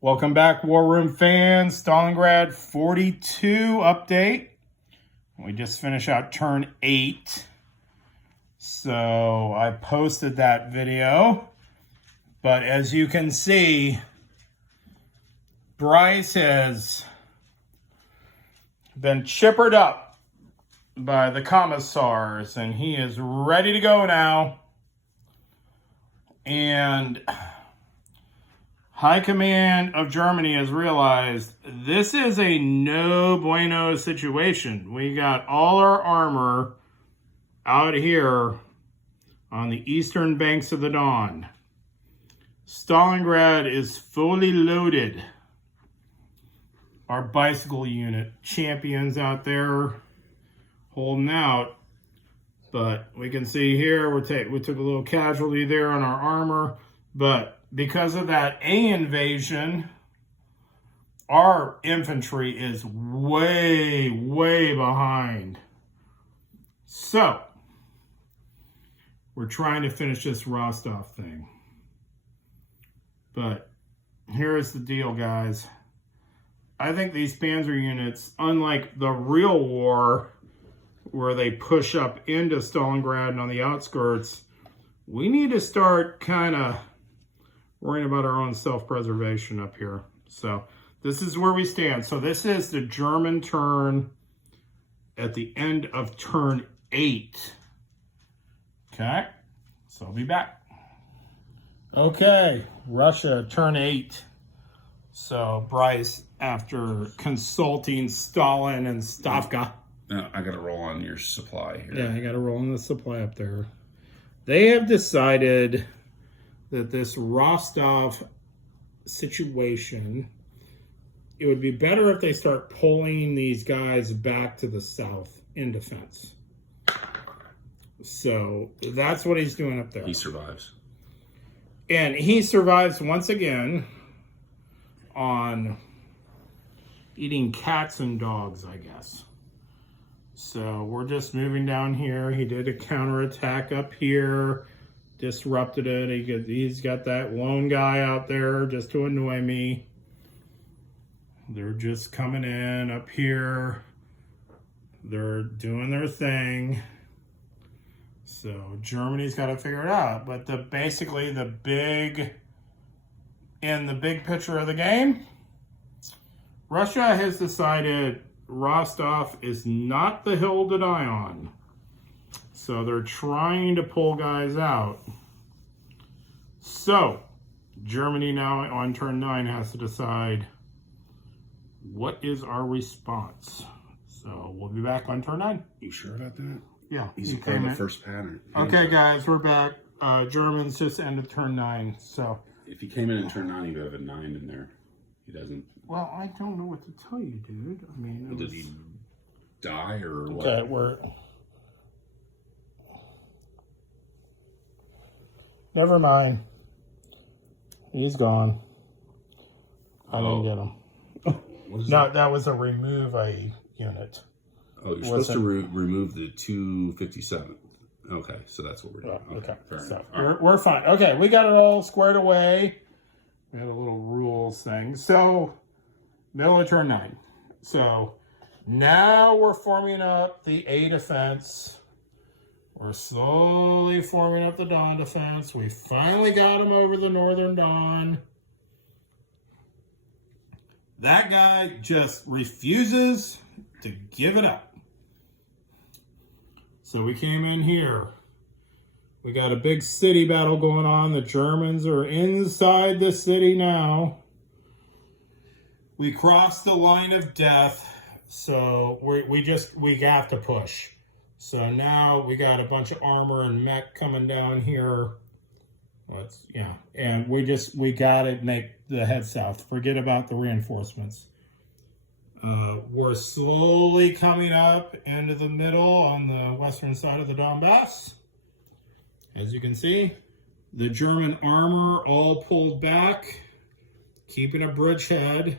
Welcome back, War Room fans. Stalingrad 42 update. We just finished out turn 8. So I posted that video. But as you can see, Bryce has been chippered up by the commissars, and he is ready to go now. And High Command of Germany has realized this is a no bueno situation. We got all our armor out here on the eastern banks of the Don. Stalingrad is fully loaded. Our bicycle unit champions out there holding out. But we can see here we took a little casualty there on our armor. But because of that A invasion, our infantry is way, way behind. So, we're trying to finish this Rostov thing. But here's the deal, guys. I think these panzer units, unlike the real war, where they push up into Stalingrad and on the outskirts, we need to start kind of worrying about our own self-preservation up here. So this is where we stand. So this is the German turn at the end of turn 8. Okay, so I'll be back. Okay, Russia turn 8. So Bryce, after consulting Stalin and Stavka. I got to roll on your supply here. Yeah, I got to roll on the supply up there. They have decided that this Rostov situation, it would be better if they start pulling these guys back to the south in defense. So that's what he's doing up there. He survives. And he survives once again on eating cats and dogs, I guess. So we're just moving down here. He did a counterattack up here. Disrupted it. He's got that lone guy out there just to annoy me. They're just coming in up here. They're doing their thing. So Germany's got to figure it out. But basically the big picture of the game, Russia has decided Rostov is not the hill to die on. So they're trying to pull guys out. So Germany now on turn 9 has to decide what is our response. So we'll be back on turn 9. You sure about that? Yeah. He's playing the first pattern. Okay, guys, we're back. Germans just ended turn 9. So if he came in turn 9, he'd have a 9 in there. He doesn't. Well, I don't know what to tell you, dude. I mean, did he die or what? Okay, never mind. He's gone. I didn't get him. No, that was a remove a unit. Oh, you're supposed to remove the 257. Okay, so that's what we're doing. Okay. Fair So enough. we're fine. Okay, we got it all squared away. We had a little rules thing. So, middle of turn 9. So, now we're forming up the A defense. We're slowly forming up the Don defense. We finally got him over the northern Don. That guy just refuses to give it up. So we came in here. We got a big city battle going on. The Germans are inside the city now. We crossed the line of death. So we have to push. So now we got a bunch of armor and mech coming down here. And we got to make the head south. Forget about the reinforcements. We're slowly coming up into the middle on the western side of the Donbass. As you can see, the German armor all pulled back, keeping a bridgehead,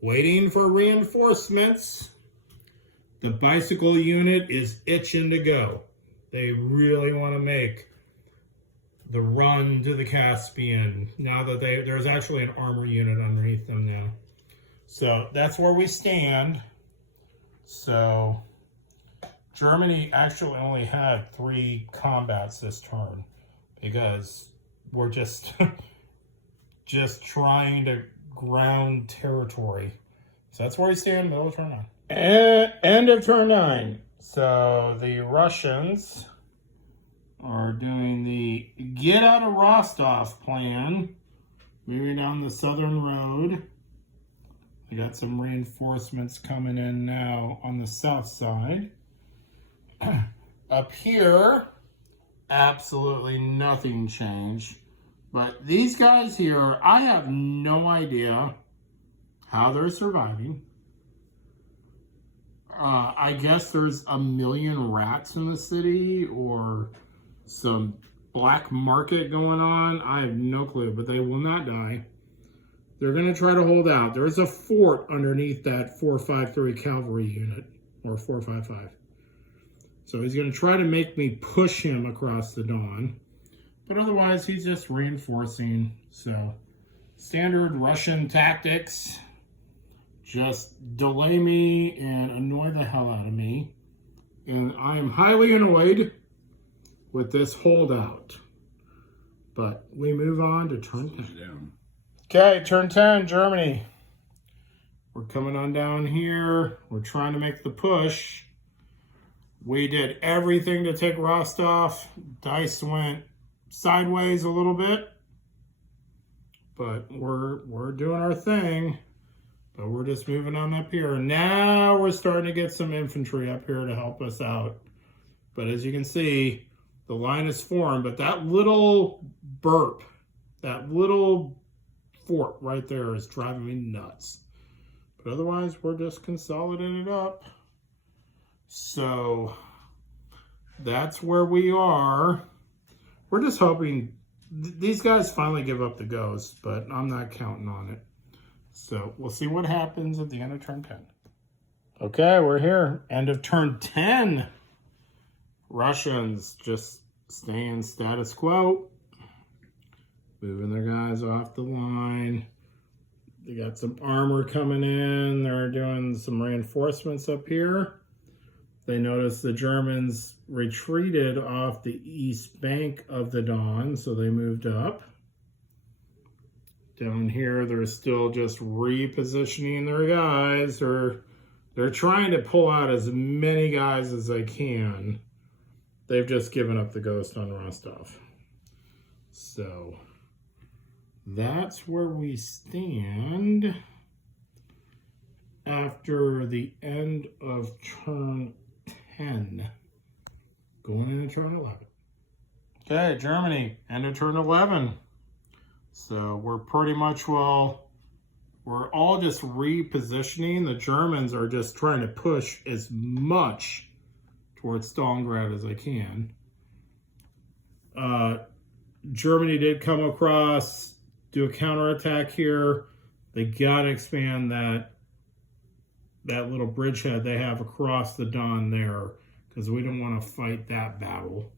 waiting for reinforcements. The bicycle unit is itching to go. They really want to make the run to the Caspian, now that there's actually an armor unit underneath them now. So that's where we stand. So Germany actually only had 3 combats this turn because we're just just trying to ground territory. So that's where we stand, middle of turn 9. End of turn 9. So the Russians are doing the get out of Rostov plan, moving down the southern road. They got some reinforcements coming in now on the south side. Up here, absolutely nothing changed. But these guys here, I have no idea how they're surviving. I guess there's a million rats in the city or some black market going on. I have no clue, but they will not die. They're going to try to hold out. There's a fort underneath that 453 cavalry unit, or 455. So he's going to try to make me push him across the Don. But otherwise, he's just reinforcing. So, standard Russian tactics. Just delay me and annoy the hell out of me. And I am highly annoyed with this holdout. But we move on to turn 10. Okay, turn 10, Germany. We're coming on down here. We're trying to make the push. We did everything to take Rostov. Dice went sideways a little bit. But we're doing our thing. But we're just moving on up here. Now we're starting to get some infantry up here to help us out. But as you can see, the line is formed. But that little burp, that little fort right there is driving me nuts. But otherwise, we're just consolidating it up. So that's where we are. We're just hoping these guys finally give up the ghost, but I'm not counting on it. So we'll see what happens at the end of turn 10. Okay, we're here. End of turn 10. Russians just staying status quo. Moving their guys off the line. They got some armor coming in. They're doing some reinforcements up here. They noticed the Germans retreated off the east bank of the Don, so they moved up. Down here, they're still just repositioning their guys. They're trying to pull out as many guys as they can. They've just given up the ghost on Rostov. So that's where we stand after the end of turn 10. Going into turn 11. Okay, Germany, end of turn 11. So we're pretty much, well, we're all just repositioning. The Germans are just trying to push as much towards Stalingrad as they can. Germany did come across, do a counterattack here. They got to expand that little bridgehead they have across the Don there because we don't want to fight that battle.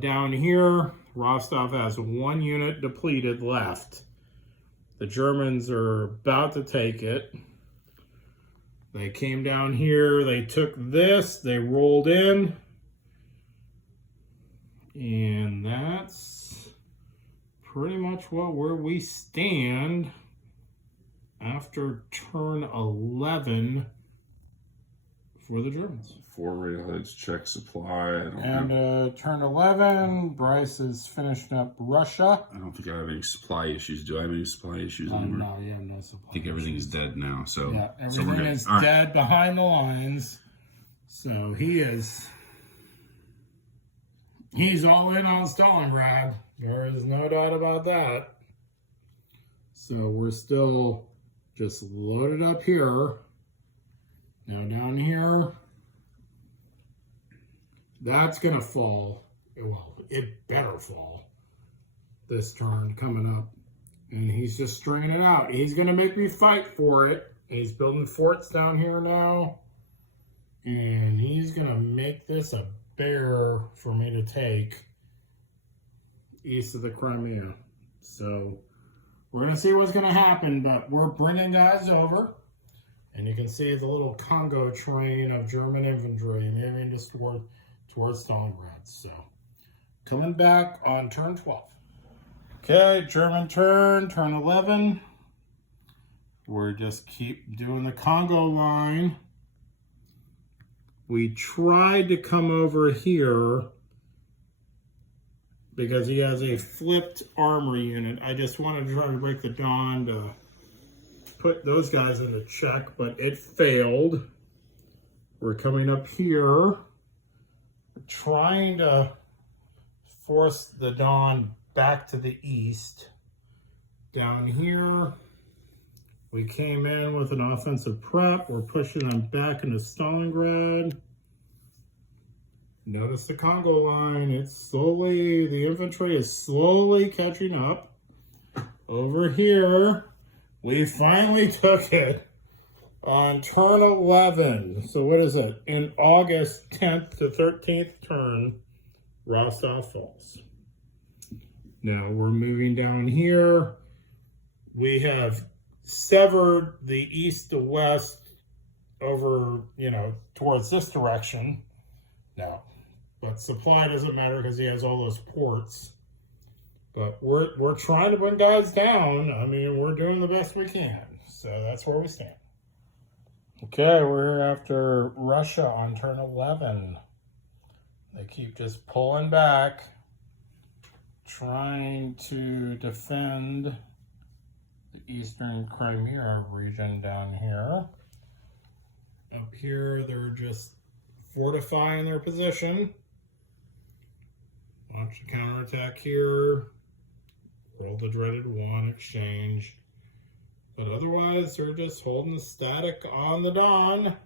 Down here, Rostov has 1 unit depleted left. The Germans are about to take it. They came down here, they took this, they rolled in. And that's pretty much where we stand after turn 11 for the Germans. 4 railheads, check supply. Turn 11, Bryce is finishing up Russia. I don't think I have any supply issues. Do I have any supply issues anymore? No, you have no supply. I think everything's dead now. So yeah, everything is dead behind the lines. So he's all in on Stalingrad. There is no doubt about that. So we're still just loaded up here. Now down here, that's going to fall. Well, it better fall this turn coming up. And he's just stringing it out. He's going to make me fight for it. He's building forts down here now. And he's going to make this a bear for me to take. east of the Crimea. So we're going to see what's going to happen, but we're bringing guys over. And you can see the little Congo train of German infantry moving just towards Stalingrad. So coming back on turn 12. Okay, German turn 11. We just keep doing the Congo line. We tried to come over here because he has a flipped armor unit. I just wanted to try to break the dawn to put those guys into check, but it failed. We're coming up here, trying to force the dawn back to the east. Down here, we came in with an offensive prep. We're pushing them back into Stalingrad. Notice the Congo line. The infantry is slowly catching up. Over here, we finally took it on turn 11. So what is it? In August 10th to 13th turn, Rostov falls. Now we're moving down here. We have severed the east to west over, towards this direction. Now, but supply doesn't matter because he has all those ports. But we're trying to bring guys down. I mean, we're doing the best we can. So that's where we stand. Okay, we're after Russia on turn 11. They keep just pulling back, trying to defend the eastern Crimea region down here. Up here, they're just fortifying their position. Launch a counterattack here. Roll the dreaded 1 exchange. But otherwise, they're just holding static on the Don.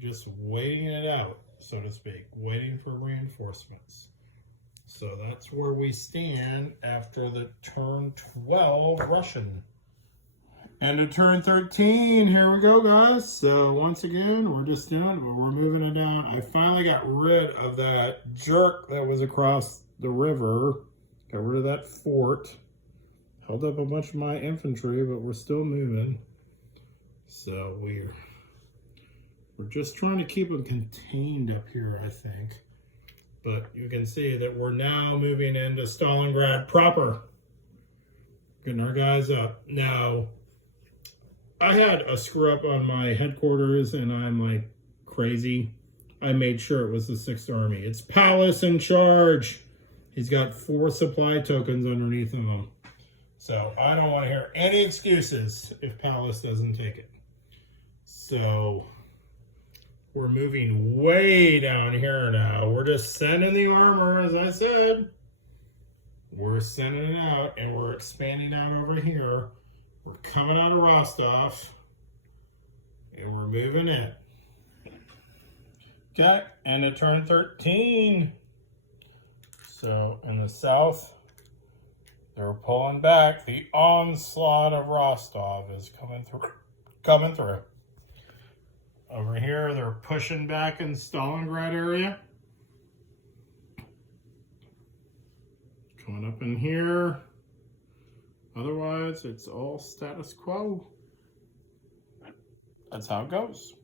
Just waiting it out, so to speak. Waiting for reinforcements. So that's where we stand after the turn 12 Russian. And to turn 13, here we go, guys. So once again, we're just doing it, but we're moving it down. I finally got rid of that jerk that was across the river. Got rid of that fort. Held up a bunch of my infantry, but we're still moving. So we're just trying to keep them contained up here, I think. But you can see that we're now moving into Stalingrad proper. Getting our guys up. Now, I had a screw up on my headquarters, and I'm like crazy. I made sure it was the 6th Army. It's Palace in charge. He's got 4 supply tokens underneath of him. So I don't want to hear any excuses if Palace doesn't take it. So we're moving way down here now. We're just sending the armor, as I said. We're sending it out, and we're expanding out over here. We're coming out of Rostov, and we're moving in. Okay, and to turn 13. So in the south, they're pulling back. The onslaught of Rostov is coming through. Over here, they're pushing back in Stalingrad area. Coming up in here. Otherwise, it's all status quo. That's how it goes.